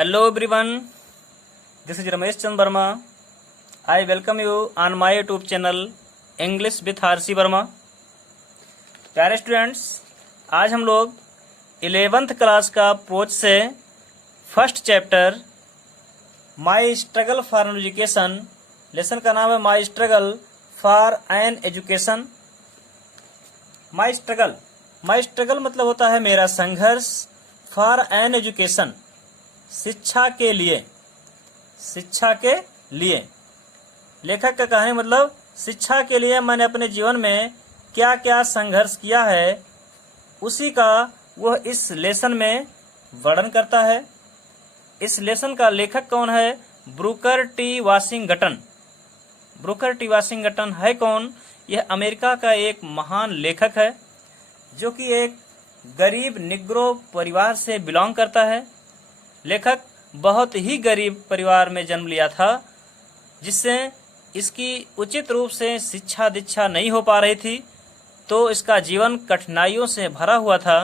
Hello everyone, this is Ramesh Chand Verma. I welcome you on my YouTube channel English with RC Verma. प्यारे students, आज हम लोग 11th class का approach से first chapter my struggle for an education, lesson का नाम है माई struggle for an education. My struggle मतलब होता है मेरा संघर्ष, फॉर एन एजुकेशन शिक्षा के लिए। लेखक का कहने मतलब शिक्षा के लिए मैंने अपने जीवन में क्या क्या संघर्ष किया है, उसी का वह इस लेसन में वर्णन करता है। इस लेसन का लेखक कौन है? Brooker T Washington. Brooker T Washington है कौन? यह अमेरिका का एक महान लेखक है जो कि एक गरीब निग्रो परिवार से बिलोंग करता है। लेखक बहुत ही गरीब परिवार में जन्म लिया था, जिससे इसकी उचित रूप से शिक्षा दीक्षा नहीं हो पा रही थी, तो इसका जीवन कठिनाइयों से भरा हुआ था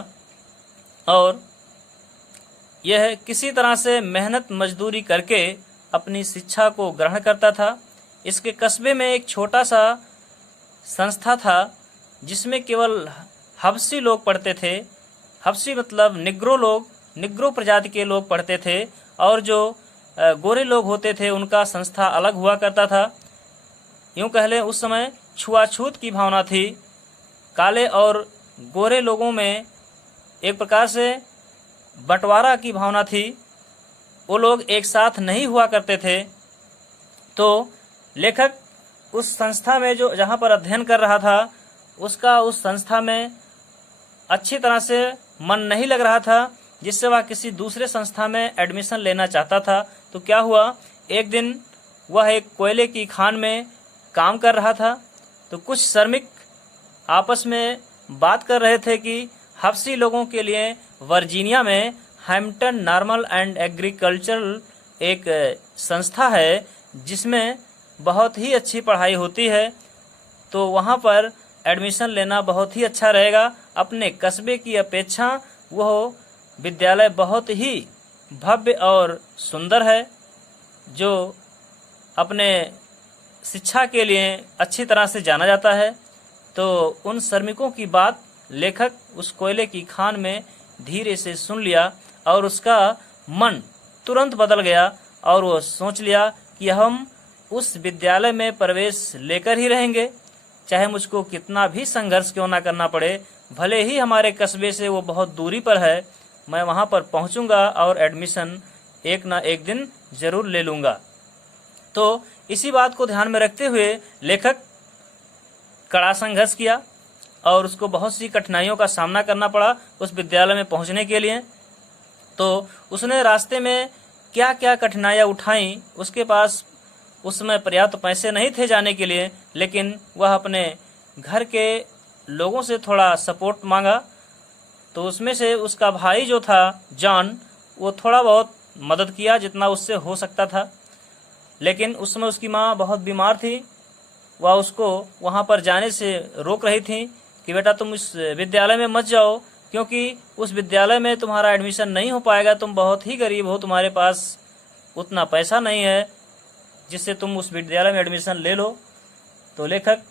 और यह किसी तरह से मेहनत मजदूरी करके अपनी शिक्षा को ग्रहण करता था। इसके कस्बे में एक छोटा सा संस्था था जिसमें केवल हबशी लोग पढ़ते थे। हबशी मतलब निग्रो प्रजाति के लोग पढ़ते थे और जो गोरे लोग होते थे उनका संस्था अलग हुआ करता था। यूं कह लें उस समय छुआछूत की भावना थी। काले और गोरे लोगों में एक प्रकार से बंटवारा की भावना थी। वो लोग एक साथ नहीं हुआ करते थे। तो लेखक उस संस्था में जो जहाँ पर अध्ययन कर रहा था, उसका उस संस्था में अच्छी तरह से मन नहीं लग रहा था, जिससे वह किसी दूसरे संस्था में एडमिशन लेना चाहता था। तो क्या हुआ, एक दिन वह एक कोयले की खान में काम कर रहा था, तो कुछ श्रमिक आपस में बात कर रहे थे कि हबशी लोगों के लिए वर्जीनिया में हैम्पटन नॉर्मल एंड एग्रीकल्चरल एक संस्था है जिसमें बहुत ही अच्छी पढ़ाई होती है, तो वहाँ पर एडमिशन लेना बहुत ही अच्छा रहेगा। अपने कस्बे की अपेक्षा वह विद्यालय बहुत ही भव्य और सुंदर है, जो अपने शिक्षा के लिए अच्छी तरह से जाना जाता है। तो उन श्रमिकों की बात लेखक उस कोयले की खान में धीरे से सुन लिया और उसका मन तुरंत बदल गया और वो सोच लिया कि हम उस विद्यालय में प्रवेश लेकर ही रहेंगे, चाहे मुझको कितना भी संघर्ष क्यों ना करना पड़े। भले ही हमारे कस्बे से वो बहुत दूरी पर है, मैं वहाँ पर पहुँचूंगा और एडमिशन एक ना एक दिन जरूर ले लूँगा। तो इसी बात को ध्यान में रखते हुए लेखक कड़ा संघर्ष किया और उसको बहुत सी कठिनाइयों का सामना करना पड़ा उस विद्यालय में पहुँचने के लिए। तो उसने रास्ते में क्या क्या कठिनाइयाँ उठाई। उसके पास उस समय पर्याप्त पैसे नहीं थे जाने के लिए, लेकिन वह अपने घर के लोगों से थोड़ा सपोर्ट मांगा। तो उसमें से उसका भाई जो था जॉन, वो थोड़ा बहुत मदद किया जितना उससे हो सकता था। लेकिन उस समय उसकी माँ बहुत बीमार थी, वह उसको वहाँ पर जाने से रोक रही थी कि बेटा तुम इस विद्यालय में मत जाओ, क्योंकि उस विद्यालय में तुम्हारा एडमिशन नहीं हो पाएगा, तुम बहुत ही गरीब हो, तुम्हारे पास उतना पैसा नहीं है जिससे तुम उस विद्यालय में एडमिशन ले लो। तो लेखक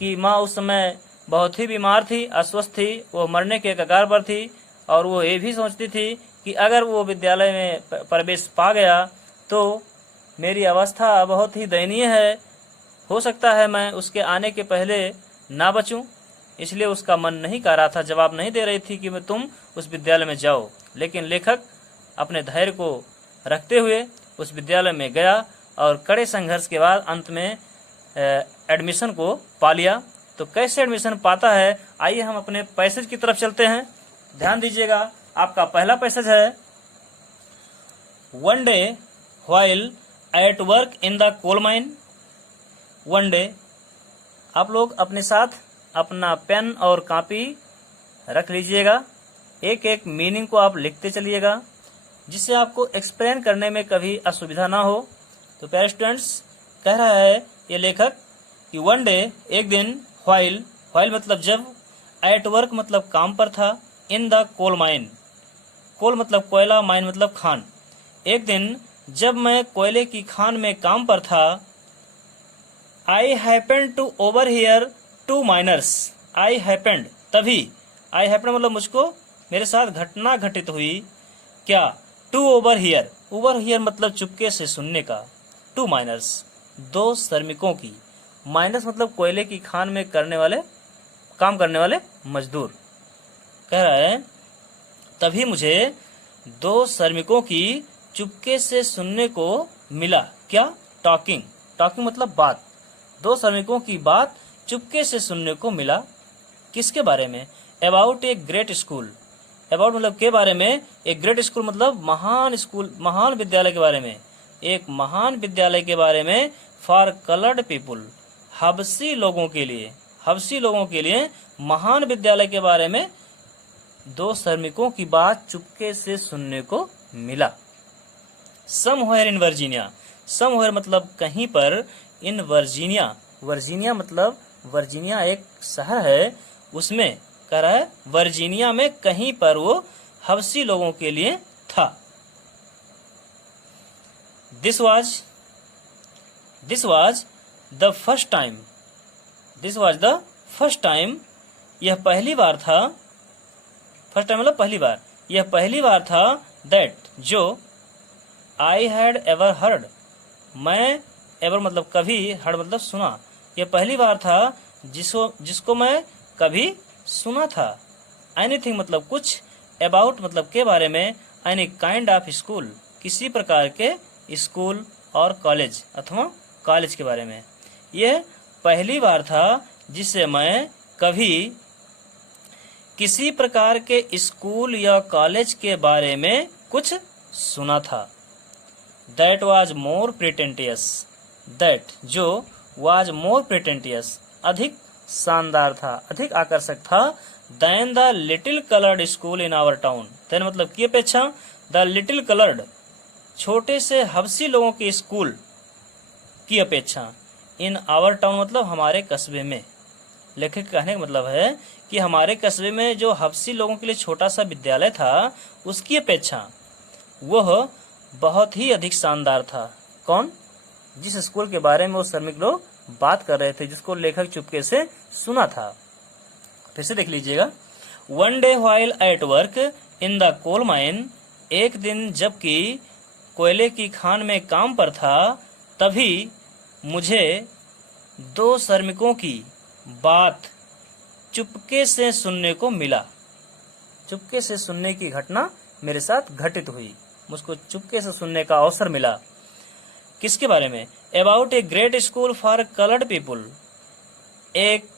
की माँ उस समय बहुत ही बीमार थी, अस्वस्थ थी, वो मरने के कगार पर थी और वो ये भी सोचती थी कि अगर वो विद्यालय में प्रवेश पा गया तो मेरी अवस्था बहुत ही दयनीय है, हो सकता है मैं उसके आने के पहले ना बचूं। इसलिए उसका मन नहीं कर रहा था, जवाब नहीं दे रही थी कि मैं तुम उस विद्यालय में जाओ। लेकिन लेखक अपने धैर्य को रखते हुए उस विद्यालय में गया और कड़े संघर्ष के बाद अंत में एडमिशन को पा लिया। तो कैसे एडमिशन पाता है, आइए हम अपने पैसेज की तरफ चलते हैं। ध्यान दीजिएगा, आपका पहला पैसेज है, one day while at work in the coal mine. One day, आप लोग अपने साथ अपना पेन और कॉपी रख लीजिएगा। एक एक मीनिंग को आप लिखते चलिएगा, जिससे आपको एक्सप्लेन करने में कभी असुविधा ना हो। तो प्यारे स्टूडेंट्स, कह रहा है ये लेखक कि वन डे एक दिन, व्हाइल मतलब जब, एट वर्क मतलब काम पर था, इन द कोल माइन, कोल मतलब कोयला, माइन मतलब खान, एक दिन जब मैं कोयले की खान में काम पर था, I happened to over here two miners. I happened तभी, आई हैपेंड मतलब मुझको, मेरे साथ घटना घटित हुई। क्या? To over here, over here मतलब चुपके से सुनने का। टू माइनर्स, दो श्रमिकों की। माइनस मतलब कोयले की खान में काम करने वाले मजदूर। कह रहा है तभी मुझे दो श्रमिकों की चुपके से सुनने को मिला। क्या? टॉकिंग, टॉकिंग मतलब बात। दो श्रमिकों की बात चुपके से सुनने को मिला। किसके बारे में? About a great school. About मतलब के बारे में, एक ग्रेट स्कूल मतलब महान स्कूल, महान विद्यालय के बारे में। एक महान विद्यालय के बारे में। फॉर कलर्ड पीपुल, हबसी लोगों के लिए, हबसी लोगों के लिए महान विद्यालय के बारे में दो श्रमिकों की बात चुपके से सुनने को मिला। समवेयर इन वर्जीनिया, समवेयर मतलब कहीं पर, इन वर्जीनिया, वर्जीनिया मतलब वर्जीनिया एक शहर है, उसमें कह रहा है वर्जीनिया में कहीं पर वो हबसी लोगों के लिए था। This was the first time, this was the first time, यह पहली बार था। फर्स्ट टाइम मतलब पहली बार, यह पहली बार था। दैट जो, आई हैड एवर हर्ड, मैं, एवर मतलब कभी, हर्ड मतलब सुना, यह पहली बार था जिसको मैं कभी सुना था। एनीथिंग मतलब कुछ, अबाउट मतलब के बारे में, एनी काइंड ऑफ स्कूल किसी प्रकार के स्कूल और कॉलेज अथवा कॉलेज के बारे में। यह पहली बार था जिसे मैं कभी किसी प्रकार के स्कूल या कॉलेज के बारे में कुछ सुना था। That was more pretentious, that जो, वाज मोर प्रिटेंटियस अधिक शानदार था, अधिक आकर्षक था। Then the little coloured school in our town, then मतलब की अपेक्षा, द लिटिल कलर्ड छोटे से हबसी लोगों के स्कूल की अपेक्षा, इन आवर टाउन मतलब हमारे कस्बे में। लेखक के कहने का मतलब है कि हमारे कस्बे में जो हबसी लोगों के लिए छोटा सा विद्यालय था उसकी अपेक्षा वह बहुत ही अधिक शानदार था। कौन? जिस स्कूल के बारे में वो श्रमिक लोग बात कर रहे थे, जिसको लेखक चुपके से सुना था। फिर से देख लीजिएगा। One day while at work in the coal mine, एक दिन जबकि कोयले की खान में काम पर था, तभी मुझे दो श्रमिकों की बात चुपके से सुनने को मिला। चुपके से सुनने की घटना मेरे साथ घटित हुई, मुझको चुपके से सुनने का अवसर मिला। किसके बारे में? About a great school for coloured people, एक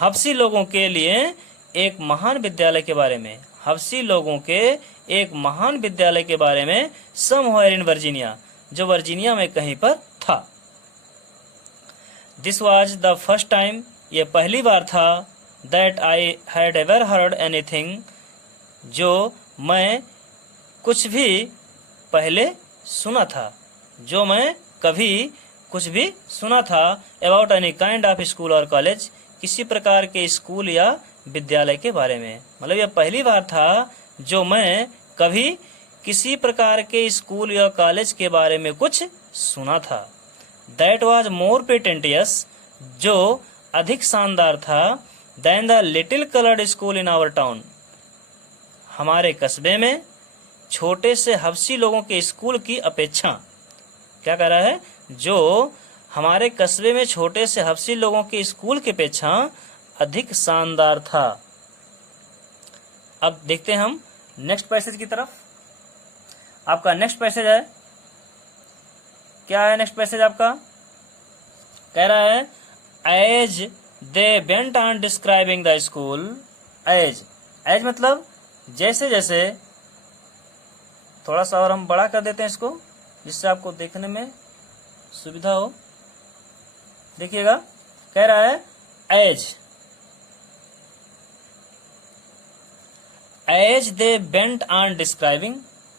हबसी लोगों के लिए एक महान विद्यालय के बारे में, हबसी लोगों के एक महान विद्यालय के बारे में। समवेयर इन वर्जीनिया, जो वर्जीनिया में कहीं पर था। This was the first time, ये पहली बार था। That I had ever heard anything, जो मैं कुछ भी पहले सुना था, जो मैं कभी कुछ भी सुना था। About any kind of school और कॉलेज, किसी प्रकार के स्कूल या विद्यालय के बारे में। मतलब यह पहली बार था जो मैं कभी किसी प्रकार के स्कूल या कॉलेज के बारे में कुछ सुना था। दैट वाज मोर प्रिटेंटियस, जो अधिक शानदार था। Then the little coloured school in our town, हमारे कस्बे में छोटे से हबसी लोगों के स्कूल की अपेक्षा। क्या कह रहा है? जो हमारे कस्बे में छोटे से हबसी लोगों के स्कूल की अपेक्षा अधिक शानदार था। अब देखते हैं हम नेक्स्ट पैसेज की तरफ। आपका नेक्स्ट पैसेज है, क्या है नेक्स्ट पैसेज आपका? कह रहा है as they went on describing the school, as, as मतलब जैसे जैसे, थोड़ा सा और हम बड़ा कर देते हैं इसको जिससे आपको देखने में सुविधा हो। देखिएगा, कह रहा है as they bent on describing,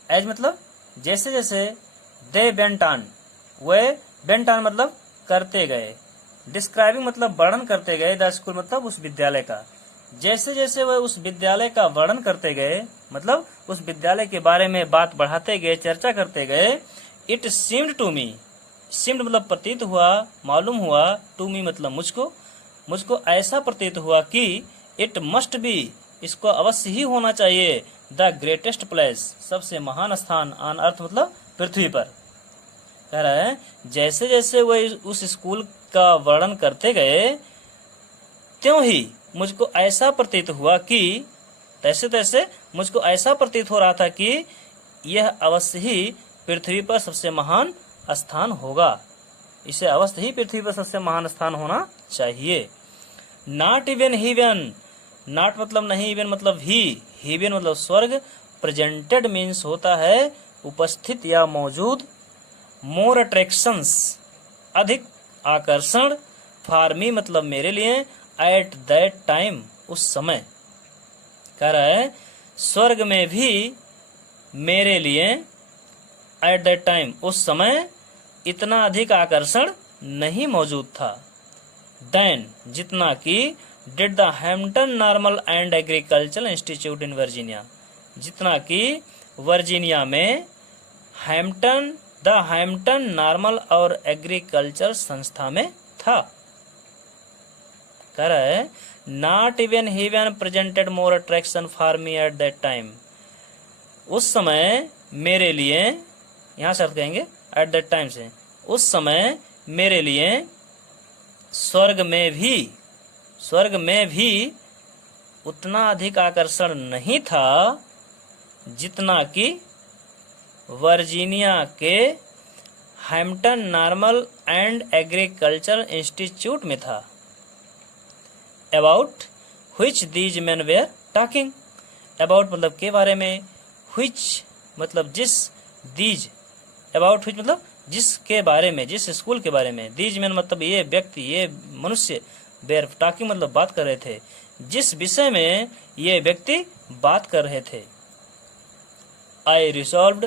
as मतलब जैसे जैसे, they bent on, we bent on मतलब करते गए, डिस्क्राइबिंग मतलब वर्णन करते गए, द स्कूल मतलब उस विद्यालय का। जैसे जैसे वह उस विद्यालय का वर्णन करते गए, मतलब उस विद्यालय के बारे में बात बढ़ाते गए, चर्चा करते गए, it seemed to me, seemed मतलब प्रतीत हुआ, मालूम हुआ, टू मी मतलब मुझको ऐसा प्रतीत हुआ कि इट मस्ट बी, इसको अवश्य ही होना चाहिए, द ग्रेटेस्ट प्लेस, सबसे महान स्थान, ऑन अर्थ मतलब पृथ्वी पर। कह रहा है जैसे जैसे वह उस स्कूल का वर्णन करते गए, त्यों ही मुझको ऐसा प्रतीत हुआ कि, तैसे तैसे मुझको ऐसा प्रतीत हो रहा था कि यह अवश्य ही पृथ्वी पर सबसे महान स्थान होगा, इसे अवश्य ही पृथ्वी पर सबसे महान स्थान होना चाहिए। नॉट इवन हेवन, नॉट मतलब नहीं, इवन मतलब ही, हेवन मतलब स्वर्ग, प्रेजेंटेड मीन्स होता है उपस्थित या मौजूद, मोर अट्रैक्शंस अधिक आकर्षण, फॉर मी मतलब मेरे लिए, एट दैट टाइम उस समय। कह रहा है स्वर्ग में भी मेरे लिए एट दैट टाइम उस समय इतना अधिक आकर्षण नहीं मौजूद था, देन जितना कि did the Hampton Normal and Agricultural Institute in Virginia, जितना कि वर्जीनिया में द हैम्पटन नॉर्मल और एग्रीकल्चर संस्था में था। कह रहा है not even heaven presented more attraction for me at that time, उस समय मेरे लिए, यहां से अर्थ कहेंगे एट दैट टाइम से, उस समय मेरे लिए स्वर्ग में भी उतना अधिक आकर्षण नहीं था जितना कि वर्जीनिया के Hampton Normal and agriculture institute में था। About which these men were talking, about मतलब के बारे में, व्हिच मतलब जिस, दीज अबाउट व्हिच मतलब जिसके बारे में, जिस स्कूल के बारे में, दीज मैन मतलब ये व्यक्ति, ये मनुष्य, वेयर टॉकिंग मतलब बात कर रहे थे, जिस विषय में ये व्यक्ति बात कर रहे थे। I resolved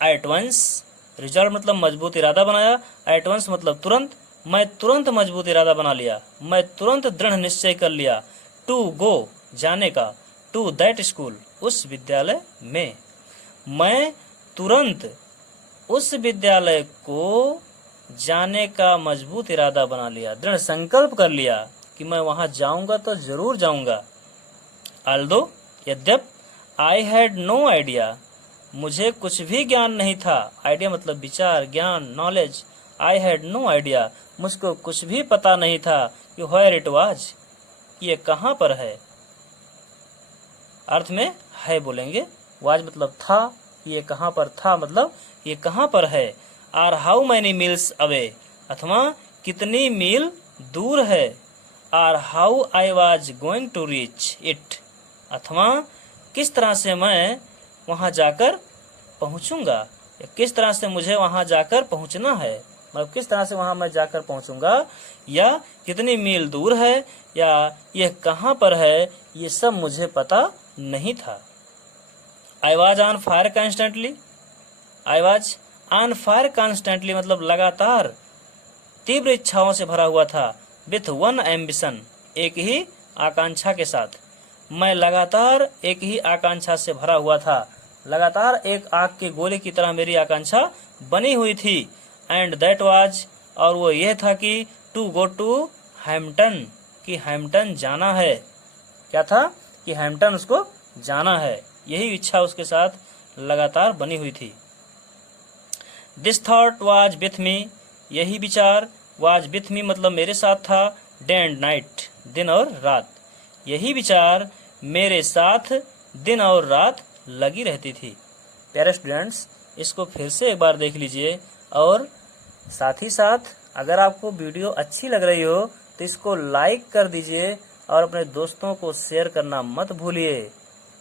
at once, resolve मतलब मजबूत इरादा बनाया, एट वंस मतलब तुरंत, मैं तुरंत मजबूत इरादा बना लिया, मैं तुरंत दृढ़ निश्चय कर लिया, टू गो जाने का, टू दैट स्कूल उस विद्यालय में, मैं तुरंत उस विद्यालय को जाने का मजबूत इरादा बना लिया, दृढ़ संकल्प कर लिया कि मैं वहां जाऊंगा तो जरूर जाऊंगा। आल्दो यद्यप, आई हैड नो आइडिया, मुझे कुछ भी ज्ञान नहीं था, आइडिया मतलब विचार, ज्ञान, knowledge, I had no idea, मुझको कुछ भी पता नहीं था कि व्हेयर इट वाज, ये कहां पर है, अर्थ में है बोलेंगे, वाज मतलब था, ये कहां पर था मतलब ये कहां पर है, or how many miles away, अथवा कितनी मील दूर है, or how I was going to reach it, अथवा किस तरह से मैं वहां जाकर पहुंचूंगा, या किस तरह से मुझे वहां जाकर पहुंचना है, मतलब किस तरह से वहां मैं जाकर पहुंचूंगा, या कितनी मील दूर है, या यह कहां पर है, ये सब मुझे पता नहीं था। I was on fire constantly, I was on fire constantly मतलब लगातार तीव्र इच्छाओं से भरा हुआ था, विथ वन एम्बिशन एक ही आकांक्षा के साथ, मैं लगातार एक ही आकांक्षा से भरा हुआ था, लगातार एक आग के गोले की तरह मेरी आकांक्षा बनी हुई थी, एंड दैट वाज और वो यह था कि टू गो टू हैम्पटन, कि हैम्पटन जाना है, क्या था कि हैम्पटन उसको जाना है, यही इच्छा उसके साथ लगातार बनी हुई थी। This thought was with me, यही विचार, वाज विथ मी मतलब मेरे साथ था, डे एंड नाइट दिन और रात, यही विचार मेरे साथ दिन और रात लगी रहती थी। प्यारे स्टूडेंट्स, इसको फिर से एक बार देख लीजिए, और साथ ही साथ अगर आपको वीडियो अच्छी लग रही हो तो इसको लाइक कर दीजिए और अपने दोस्तों को शेयर करना मत भूलिए,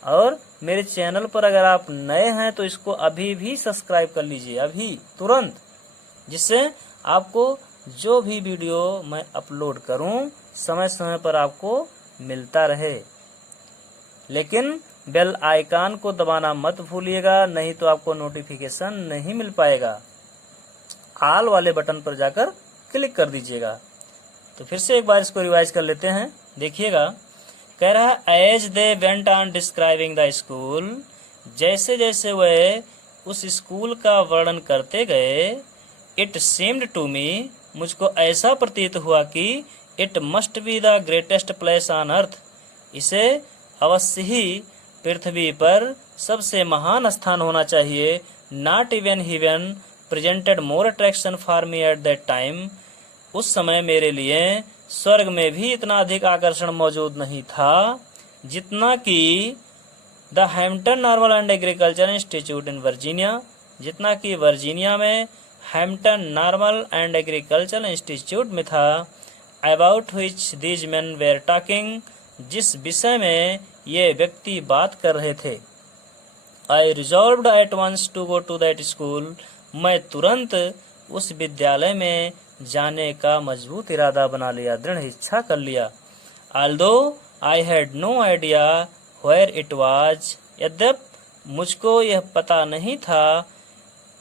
और मेरे चैनल पर अगर आप नए हैं तो इसको अभी भी सब्सक्राइब कर लीजिए, अभी तुरंत, जिससे आपको जो भी वीडियो मैं अपलोड करूं समय समय पर आपको मिलता रहे। लेकिन बेल आइकन को दबाना मत भूलिएगा, नहीं तो आपको नोटिफिकेशन नहीं मिल पाएगा। ऑल वाले बटन पर जाकर क्लिक कर दीजिएगा। तो फिर से एक बार इसको रिवाइज कर लेते हैं, देखिएगा। कह रहा है as they went on describing the school, जैसे जैसे वे उस स्कूल का वर्णन करते गए, इट सीम्ड टू मी, मुझको ऐसा प्रतीत हुआ कि it must be the greatest place on earth, इसे अवश्य ही पृथ्वी पर सबसे महान स्थान होना चाहिए। Not even heaven presented more attraction for me at that time, उस समय मेरे लिए स्वर्ग में भी इतना अधिक आकर्षण मौजूद नहीं था जितना कि the Hampton Normal and agriculture Institute in Virginia, जितना कि वर्जीनिया में Hampton Normal and agriculture institute में था। About which these men were talking, जिस विषय में ये व्यक्ति बात कर रहे थे। I resolved at once to go to that school, मैं तुरंत उस विद्यालय में जाने का मजबूत इरादा बना लिया, दृढ़ इच्छा कर लिया। Although I had no idea where it was, यद्यप मुझको यह पता नहीं था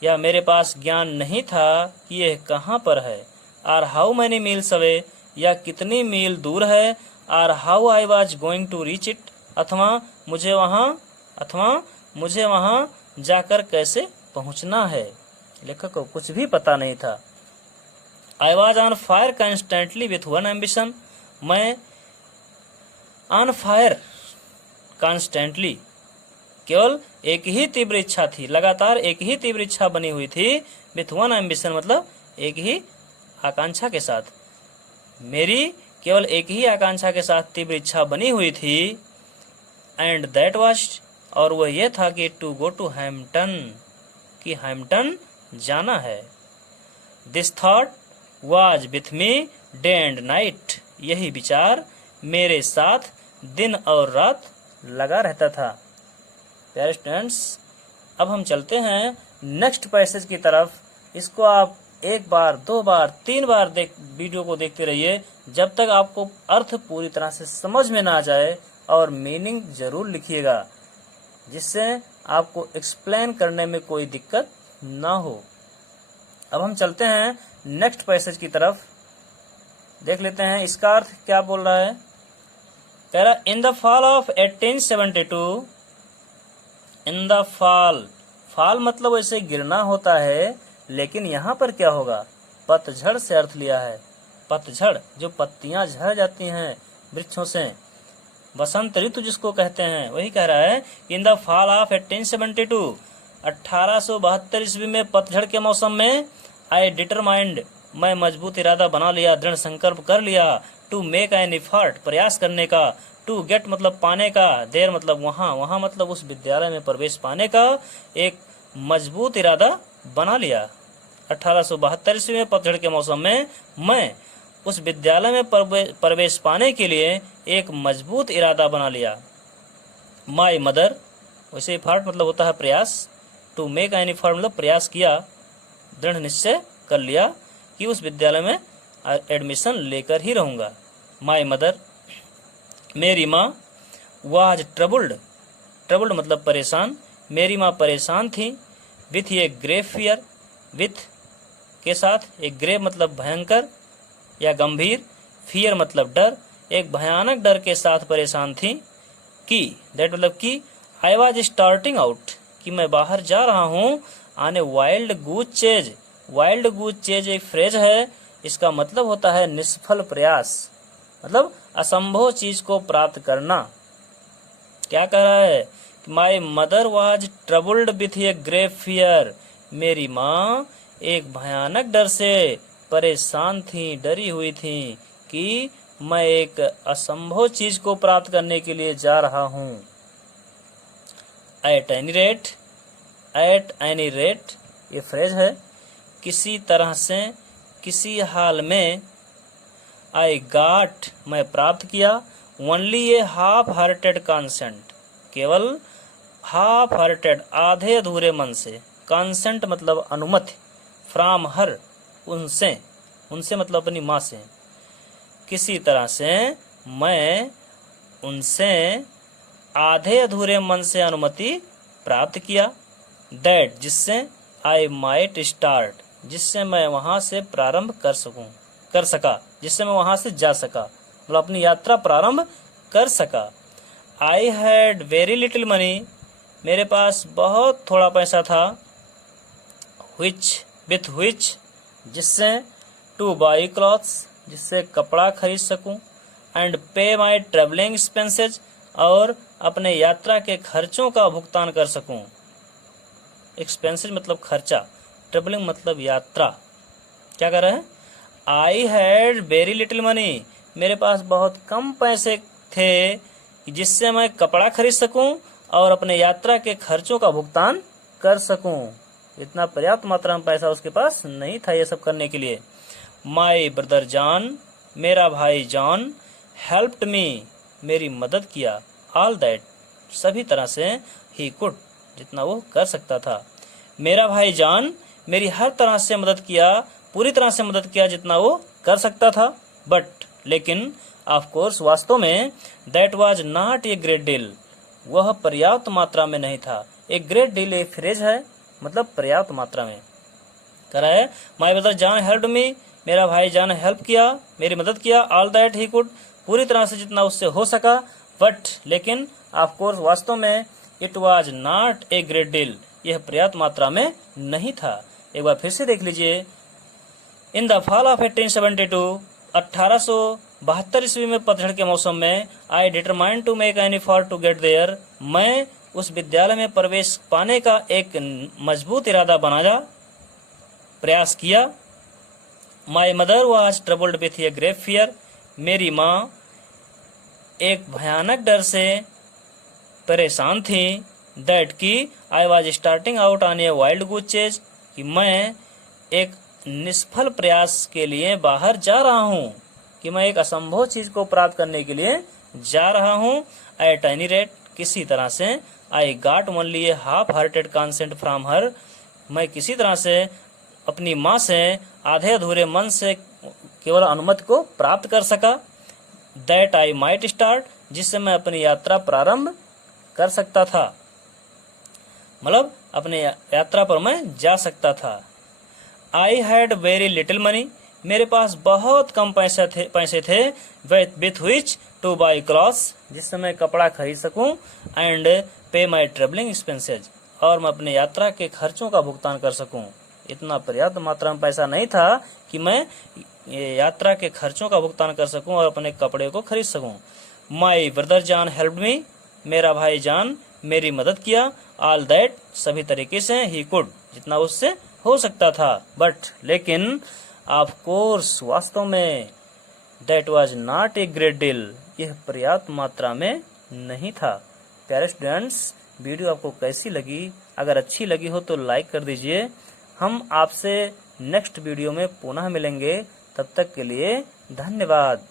या मेरे पास ज्ञान नहीं था कि यह कहाँ पर है। Or how many miles away, या कितनी मील दूर है। Or how I was going to reach it, अथवा मुझे वहाँ जाकर कैसे पहुँचना है। लेखक को कुछ भी पता नहीं था। I was on fire constantly with one ambition, मैं ऑन फायर कॉन्स्टेंटली, केवल एक ही तीव्र इच्छा थी, लगातार एक ही तीव्र इच्छा बनी हुई थी। विथ वन एम्बिशन मतलब एक ही आकांक्षा के साथ, मेरी केवल एक ही आकांक्षा के साथ तीव्र इच्छा बनी हुई थी। एंड दैट वाज, और वह यह था कि टू गो टू हैम्पटन, कि हैम्पटन जाना है। This thought was with me day and night, यही विचार मेरे साथ दिन और रात लगा रहता था। प्यारे स्टूडेंट्स, अब हम चलते हैं नेक्स्ट पैसेज की तरफ। इसको आप एक बार, दो बार, तीन बार वीडियो को देखते रहिए जब तक आपको अर्थ पूरी तरह से समझ में ना आ जाए, और मीनिंग जरूर लिखिएगा जिससे आपको एक्सप्लेन करने में कोई दिक्कत ना हो। अब हम चलते हैं नेक्स्ट पैसेज की तरफ, देख लेते हैं इसका अर्थ क्या बोल रहा है। कह रहा in the fall of 1872, in the fall मतलब वैसे गिरना होता है, लेकिन यहाँ पर क्या होगा, पतझड़ से अर्थ लिया है। पतझड़ जो पत्तियां झड़ जाती हैं वृक्षों से, बसंत ऋतु जिसको कहते हैं, वही कह रहा है इन द फॉल ऑफ 1872, 1872 ईस्वी में पतझड़ के मौसम में, आई डिटरमाइंड, मैं मजबूत इरादा बना लिया, दृढ़ संकल्प कर लिया। टू मेक एन एफर्ट, प्रयास करने का। टू गेट मतलब पाने का, देर मतलब वहाँ मतलब उस विद्यालय में प्रवेश पाने का एक मजबूत इरादा बना लिया। 1872 ईस्वी में पतझड़ के मौसम में मैं उस विद्यालय में प्रवेश पाने के लिए एक मजबूत इरादा बना लिया। माई मदर, वैसे एफर्ट मतलब होता है प्रयास। टू मेक एन एफर्ट मतलब प्रयास किया, दृढ़ निश्चय कर लिया कि उस विद्यालय में एडमिशन लेकर ही रहूंगा। माई मदर, मेरी माँ, वाज ट्रबल्ड मतलब परेशान, मेरी माँ परेशान थी। With a grave fear, with के साथ, एक ग्रेव मतलब भयंकर या गंभीर, फियर मतलब डर, एक भयानक डर के साथ परेशान थी। कि दैट मतलब कि आई वाज स्टार्टिंग आउट, कि मैं बाहर जा रहा हूँ। आने वाइल्ड गूज चेज, वाइल्ड गूज चेज एक फ्रेज है, इसका मतलब होता है निष्फल प्रयास, मतलब असंभव चीज को प्राप्त करना। क्या कह रहा है, my mother was troubled with a grave fear, मेरी माँ एक भयानक डर से परेशान थी, डरी हुई थी कि मैं एक असंभव चीज को प्राप्त करने के लिए जा रहा हूँ। एट एनी रेट ये फ्रेज है, किसी तरह से, किसी हाल में। आई गाट मैं प्राप्त किया। ओनली ए हाफ हार्टेड कंसेंट, केवल हाफ हार्टेड आधे अधूरे मन से। कंसेंट मतलब अनुमति। फ्रॉम हर उनसे, उनसे मतलब अपनी माँ से। किसी तरह से मैं उनसे आधे अधूरे मन से अनुमति प्राप्त किया। दैट जिससे, आई माइट स्टार्ट जिससे मैं वहां से प्रारंभ कर सका, जिससे मैं वहां से जा सका, मतलब अपनी यात्रा प्रारंभ कर सका। I had very little money, मेरे पास बहुत थोड़ा पैसा था। विथ विच, जिससे, टू बाई क्लॉथ्स, जिससे कपड़ा खरीद सकूं, एंड पे माई ट्रेवलिंग एक्सपेंसेज, और अपने यात्रा के खर्चों का भुगतान कर सकूं। एक्सपेंसेज मतलब खर्चा, ट्रेवलिंग मतलब यात्रा। क्या कर रहे हैं? I had very little money, मेरे पास बहुत कम पैसे थे जिससे मैं कपड़ा खरीद सकूं और अपने यात्रा के खर्चों का भुगतान कर सकूं। इतना पर्याप्त मात्रा में पैसा उसके पास नहीं था ये सब करने के लिए। माई ब्रदर जॉन, मेरा भाई जॉन, हेल्प्ड मी, मेरी मदद किया। ऑल दैट, सभी तरह से, ही कुड, जितना वो कर सकता था। मेरा भाई जॉन मेरी हर तरह से मदद किया, पूरी तरह से मदद किया जितना वो कर सकता था। बट, लेकिन, ऑफ कोर्स, वास्तव में, that was not a great deal, वह पर्याप्त मात्रा में नहीं था। एक ग्रेट डील एक फ्रेज है, मतलब पर्याप्त मात्रा में। कह रहा है my brother John helped me, मेरा भाई जॉन हेल्प किया, मेरी मदद किया। ऑल दैट ही कुड, पूरी तरह से जितना उससे हो सका। बट, लेकिन, ऑफ कोर्स, वास्तव में, it was not a great deal, यह पर्याप्त मात्रा में नहीं था। एक बार फिर से देख लीजिए। इन द फॉल ऑफ 1872, 1872 ईस्वी में पतझड़ के मौसम में, I determined to make an effort to get there, मैं उस विद्यालय में प्रवेश पाने का एक मजबूत इरादा बनाया, प्रयास किया। माई mother was troubled with a great fear, मेरी माँ एक भयानक डर से परेशान थी। दैट की I was starting out on a wild goose chase, कि मैं एक निष्फल प्रयास के लिए बाहर जा रहा हूँ, कि मैं एक असंभव चीज को प्राप्त करने के लिए जा रहा हूँ। एट एनी रेट, किसी तरह से, I got only A half hearted consent from her, मैं किसी तरह से अपनी माँ से आधे अधूरे मन से केवल अनुमति को प्राप्त कर सका। दैट आई माइट स्टार्ट, जिससे मैं अपनी यात्रा प्रारंभ कर सकता था, मतलब अपने यात्रा पर मैं जा सकता था। I had very little money, मेरे पास बहुत कम पैसे थे। With which two by clothes, जिससे मैं कपड़ा खरीद सकूं, एंड पे माई ट्रेवलिंग एक्सपेंसेज, और मैं अपने यात्रा के खर्चों का भुगतान कर सकूं। इतना पर्याप्त मात्रा में पैसा नहीं था कि मैं यात्रा के खर्चों का भुगतान कर सकूं और अपने कपड़े को खरीद सकूं। My brother John helped me, मेरा भाई जॉन मेरी मदद किया। ऑल दैट, सभी तरीके से, ही कुड, जितना उससे हो सकता था। बट, लेकिन, ऑफ कोर्स, वास्तव में, that was not a great deal, यह पर्याप्त मात्रा में नहीं था। प्यारे स्टूडेंट्स, वीडियो आपको कैसी लगी? अगर अच्छी लगी हो तो लाइक कर दीजिए। हम आपसे नेक्स्ट वीडियो में पुनः मिलेंगे, तब तक के लिए धन्यवाद।